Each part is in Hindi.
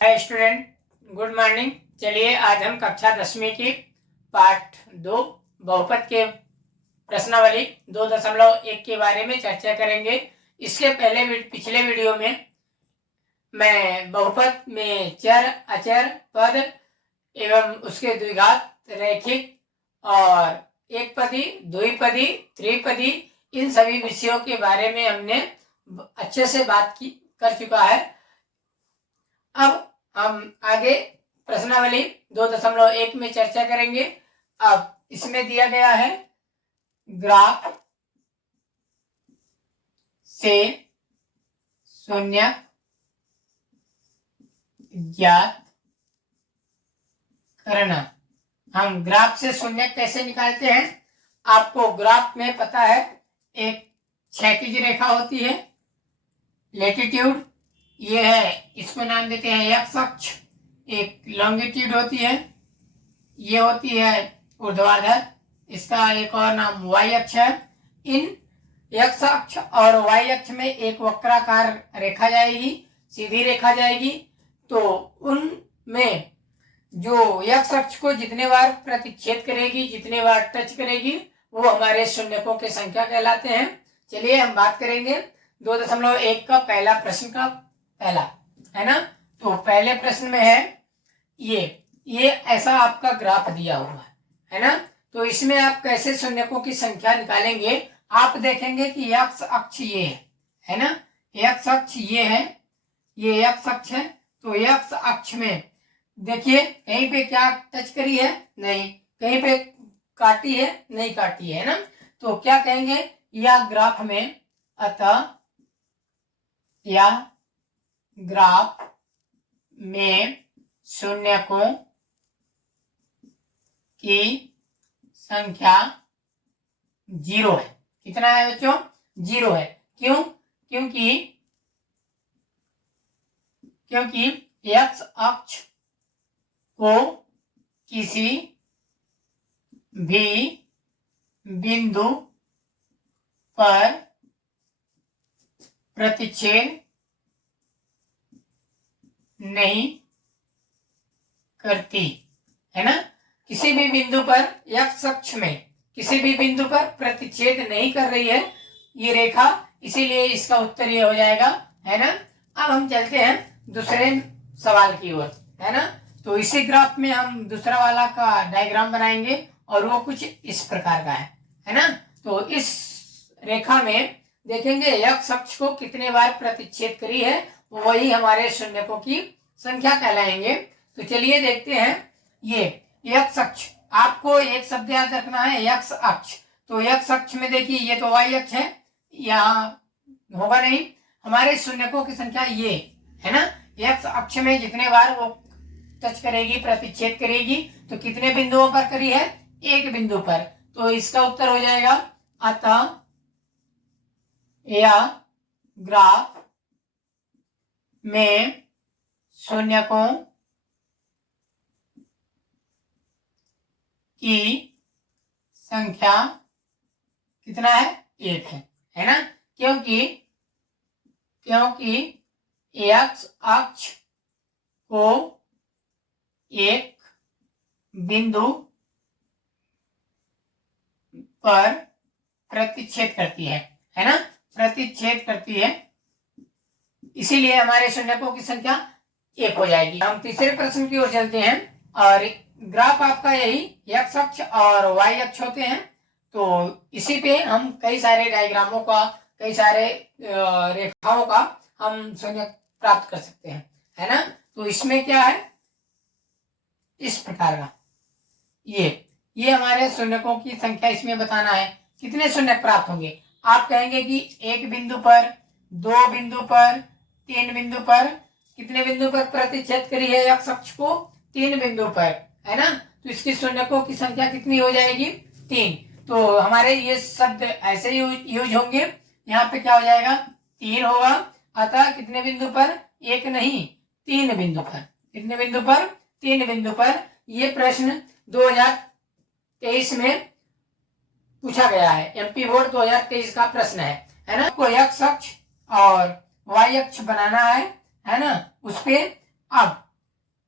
Hi student, good morning. चलिए आज हम कक्षा 10वीं की पार्ट 2 बहुपद के प्रश्नावली 2.1 के बारे में चर्चा करेंगे। इसके पहले पिछले वीडियो में मैं बहुपद में चर, अचर, पद एवं उसके द्विघात, रैखिक और एकपदी, द्विपदी, त्रिपदी इन सभी विषयों के बारे में हमने अच्छे से बात कर चुका है। अब हम आगे प्रश्नावली 2.1 में चर्चा करेंगे। अब इसमें दिया गया है ग्राफ से शून्य ज्ञात करना। हम ग्राफ से शून्य कैसे निकालते हैं? आपको ग्राफ में पता है, एक क्षैतिज रेखा होती है, लैटिट्यूड ये है, इसको नाम देते हैं एक्स अक्ष। एक लॉन्गिट्यूड होती है, ये होती है ऊर्ध्वाधर, इसका एक और नाम वाई अक्ष है। इन एक्स अक्ष और वाई अक्ष में एक वक्राकार रेखा जाएगी, सीधी रेखा जाएगी। तो उनमें जो एक्स अक्ष को जितने बार प्रतिच्छेद करेगी, जितने बार टच करेगी, वो हमारे शून्यकों की संख्या कहलाते हैं। चलिए हम बात करेंगे 2.1 का पहला प्रश्न का पहला, है ना। तो पहले प्रश्न में है ये ऐसा आपका ग्राफ दिया हुआ है ना। तो इसमें आप कैसे शून्यकों की संख्या निकालेंगे? आप देखेंगे कि एक्स अक्ष ये है ना, एक्स अक्ष ये है, ये एक्स अक्ष है। तो एक्स अक्ष में देखिए कहीं पे क्या टच करी है? नहीं। कहीं पे काटी है? नहीं काटी है ना। तो क्या कहेंगे या ग्राफ में, अतः या ग्राफ में शून्यकों की संख्या 0 है। कितना है बच्चों? 0 है। क्यों? क्योंकि एक्स अक्ष को किसी भी बिंदु पर प्रतिच्छेद नहीं करती है ना। किसी भी बिंदु पर एक्स अक्ष में किसी भी बिंदु पर प्रतिच्छेद नहीं कर रही है ये रेखा, इसीलिए इसका उत्तर ये हो जाएगा, है ना। अब हम चलते हैं दूसरे सवाल की ओर, है ना। तो इसी ग्राफ में हम दूसरा वाला का डायग्राम बनाएंगे और वो कुछ इस प्रकार का है ना। तो इस रेखा में देखेंगे एक्स अक्ष को कितने बार प्रतिच्छेद करी है, वही हमारे शून्यकों की संख्या कहलाएंगे। तो चलिए देखते हैं। ये एक्स अक्ष, आपको एक शब्द याद रखना है, एक्स अक्ष। तो एक्स अक्ष में देखिए ये तो वाई अक्ष है, यहाँ होगा नहीं। हमारे शून्यकों की संख्या ये है ना। एक्स अक्ष में जितने बार वो टच करेगी, प्रतिच्छेद करेगी, तो कितने बिंदुओं पर करी है? एक बिंदु पर। तो इसका उत्तर हो जाएगा, अतः या ग्राफ में शून्यकों की संख्या कितना है? 1 है ना। क्योंकि एक्स अक्ष को एक बिंदु पर प्रतिच्छेद करती है ना, प्रतिच्छेद करती है, इसीलिए हमारे शून्यकों की संख्या 1 हो जाएगी। हम तीसरे प्रश्न की ओर चलते हैं और ग्राफ आपका यही एक्स अक्ष और वाई अक्ष होते हैं। तो इसी पे हम कई सारे डायग्रामों का, कई सारे रेखाओं का हम शून्य प्राप्त कर सकते हैं, है ना। तो इसमें क्या है, इस प्रकार का ये हमारे शून्यकों की संख्या इसमें बताना है। कितने शून्य प्राप्त होंगे? आप कहेंगे कि एक बिंदु पर, 2 बिंदु पर, 3 बिंदु पर। कितने बिंदु पर प्रतिच्छेद करी है एक्स अक्ष को? 3 बिंदु पर, है ना। तो इसकी शून्यकों की संख्या कितनी हो जाएगी? 3। तो हमारे ये शब्द ऐसे यूज होंगे। यहाँ पे क्या हो जाएगा? 3 होगा। अतः कितने बिंदु पर? 1 नहीं, 3 बिंदु पर। कितने बिंदु पर? 3 बिंदु पर। ये प्रश्न 2023 में पूछा गया है, एमपी बोर्ड 2023 का प्रश्न है ना। को एक्स अक्ष और वाई अक्ष बनाना है ना। उस पे अब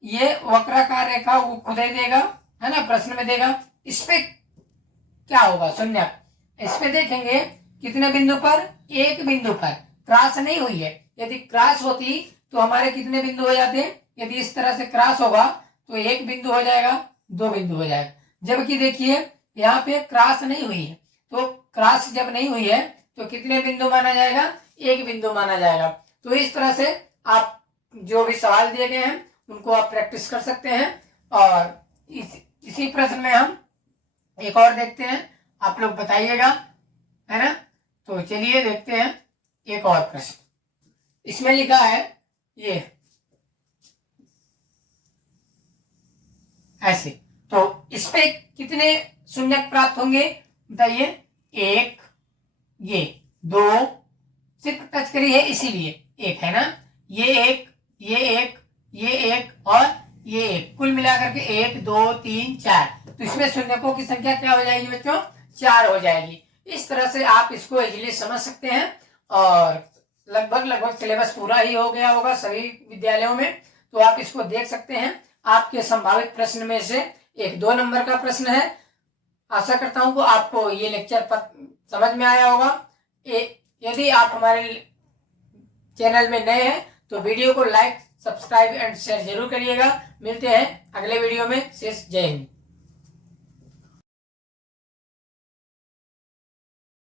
ये वक्राकार रेखा वो खुद ही देगा, है ना, प्रश्न में देगा। इस पे क्या होगा, शून्य। इस पे देखेंगे कितने बिंदु पर, एक बिंदु पर, क्रॉस नहीं हुई है। यदि क्रॉस होती तो हमारे कितने बिंदु हो जाते, यदि इस तरह से क्रॉस होगा तो एक बिंदु हो जाएगा, दो बिंदु हो जाएगा। जबकि देखिए यहाँ पे क्रॉस नहीं हुई है, तो क्रॉस जब नहीं हुई है तो कितने बिंदु माना जाएगा, एक बिंदु माना जाएगा। तो इस तरह से आप जो भी सवाल दिए गए हैं उनको आप प्रैक्टिस कर सकते हैं। और इसी प्रश्न में हम एक और देखते हैं, आप लोग बताइएगा, है ना। तो चलिए देखते हैं एक और प्रश्न। इसमें लिखा है ये ऐसे, तो इस पे कितने शून्यक प्राप्त होंगे बताइए। एक, ये दो, सिर्फ टच करी है इसीलिए एक, है ना। ये एक, ये एक, ये एक और ये एक, कुल मिलाकर के एक, दो, तीन, चार। तो इसमें शून्यकों की संख्या क्या हो जाएगी बच्चों, चार हो जाएगी। इस तरह से आप इसको इजीली समझ सकते हैं। और लगभग सिलेबस पूरा ही हो गया होगा सभी विद्यालयों में, तो आप इसको देख सकते हैं। आपके संभावित प्रश्न में से एक 2 नंबर का प्रश्न है। आशा करता हूं कि आपको ये लेक्चर समझ में आया होगा। यदि आप हमारे चैनल में नए हैं तो वीडियो को लाइक, सब्सक्राइब एंड शेयर जरूर करिएगा। मिलते हैं अगले वीडियो में। शेष जय हिंद।